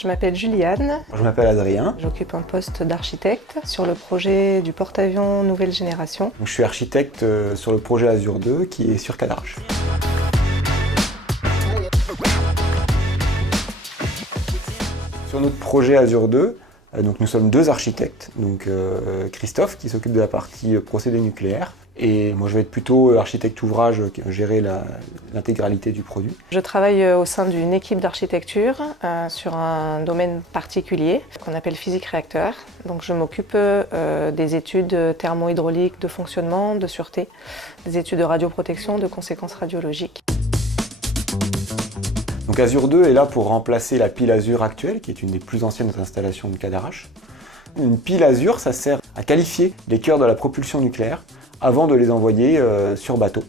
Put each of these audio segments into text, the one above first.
Je m'appelle Juliane. Je m'appelle Adrien. J'occupe un poste d'architecte sur le projet du porte-avions nouvelle génération. Je suis architecte sur le projet Azur 2 qui est sur Cadarache. Sur notre projet Azur 2, nous sommes deux architectes. Christophe qui s'occupe de la partie procédés nucléaires et moi je vais être plutôt architecte ouvrage, gérer l'intégralité du produit. Je travaille au sein d'une équipe d'architecture sur un domaine particulier qu'on appelle physique réacteur. Donc je m'occupe des études thermo-hydrauliques, de fonctionnement, de sûreté, des études de radioprotection, de conséquences radiologiques. Donc Azur 2 est là pour remplacer la pile Azur actuelle, qui est une des plus anciennes installations de Cadarache. Une pile Azur, ça sert à qualifier les cœurs de la propulsion nucléaire avant de les envoyer sur bateau.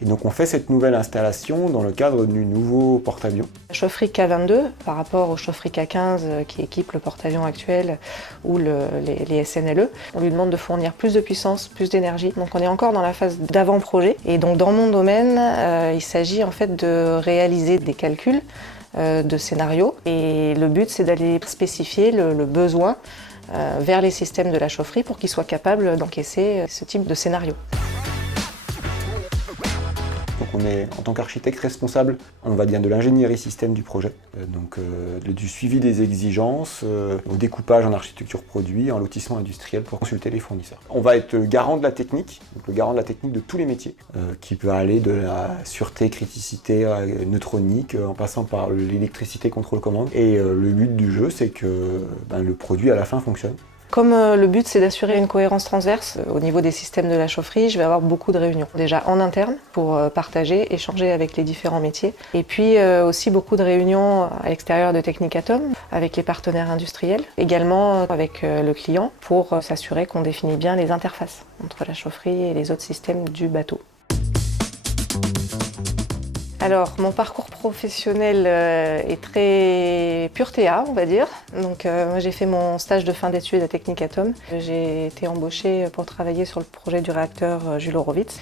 Et donc on fait cette nouvelle installation dans le cadre du nouveau porte-avions. La chaufferie K22, par rapport aux chaufferies K15 qui équipent le porte-avions actuel ou les SNLE, on lui demande de fournir plus de puissance, plus d'énergie. Donc on est encore dans la phase d'avant-projet. Et donc dans mon domaine, il s'agit en fait de réaliser des calculs de scénarios. Et le but c'est d'aller spécifier le besoin vers les systèmes de la chaufferie pour qu'ils soient capables d'encaisser ce type de scénario. Donc on est en tant qu'architecte responsable, on va dire, de l'ingénierie système du projet, du suivi des exigences, au découpage en architecture produit, en lotissement industriel pour consulter les fournisseurs. On va être garant de la technique, donc le garant de la technique de tous les métiers, qui peut aller de la sûreté, criticité, neutronique, en passant par l'électricité, contrôle-commande. Et le but du jeu, c'est que le produit à la fin fonctionne. Comme le but c'est d'assurer une cohérence transverse au niveau des systèmes de la chaufferie, je vais avoir beaucoup de réunions. Déjà en interne pour partager, échanger avec les différents métiers. Et puis aussi beaucoup de réunions à l'extérieur de Technicatom avec les partenaires industriels. Également avec le client pour s'assurer qu'on définit bien les interfaces entre la chaufferie et les autres systèmes du bateau. Alors, mon parcours professionnel est très pur TA, on va dire. Donc, moi, j'ai fait mon stage de fin d'études à Technicatom. J'ai été embauchée pour travailler sur le projet du réacteur Jules Horowitz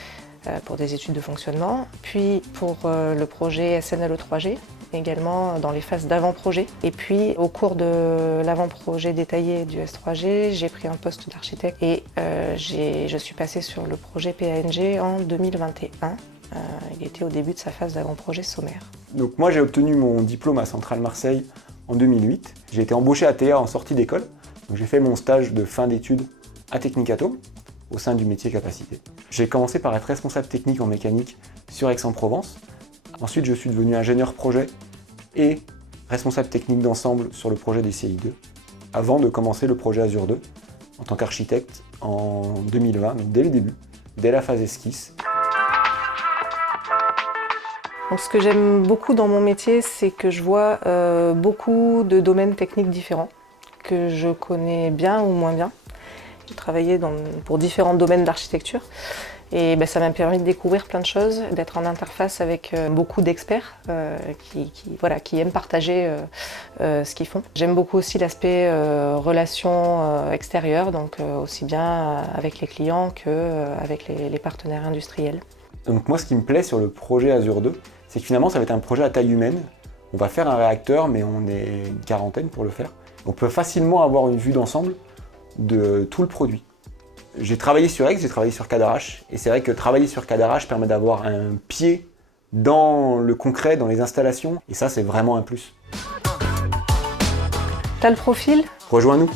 pour des études de fonctionnement, puis pour le projet SNLE 3G, également dans les phases d'avant-projet. Et puis, au cours de l'avant-projet détaillé du S3G, j'ai pris un poste d'architecte et je suis passée sur le projet PANG en 2021. Il était au début de sa phase d'avant-projet sommaire. Donc moi j'ai obtenu mon diplôme à Centrale Marseille en 2008. J'ai été embauché à TA en sortie d'école. Donc j'ai fait mon stage de fin d'études à Technicatom au sein du métier capacité. J'ai commencé par être responsable technique en mécanique sur Aix-en-Provence. Ensuite je suis devenu ingénieur projet et responsable technique d'ensemble sur le projet des CI2 avant de commencer le projet Azur 2 en tant qu'architecte en 2020, donc dès le début, dès la phase esquisse. Donc, ce que j'aime beaucoup dans mon métier, c'est que je vois beaucoup de domaines techniques différents, que je connais bien ou moins bien. J'ai travaillé pour différents domaines d'architecture et ça m'a permis de découvrir plein de choses, d'être en interface avec beaucoup d'experts qui aiment partager ce qu'ils font. J'aime beaucoup aussi l'aspect relations extérieures, donc aussi bien avec les clients qu'avec les partenaires industriels. Donc moi, ce qui me plaît sur le projet Azur 2, c'est que finalement, ça va être un projet à taille humaine. On va faire un réacteur, mais on est une quarantaine pour le faire. On peut facilement avoir une vue d'ensemble de tout le produit. J'ai travaillé sur Aix, j'ai travaillé sur Cadarache, et c'est vrai que travailler sur Cadarache permet d'avoir un pied dans le concret, dans les installations, et ça, c'est vraiment un plus. T'as le profil ? Rejoins-nous.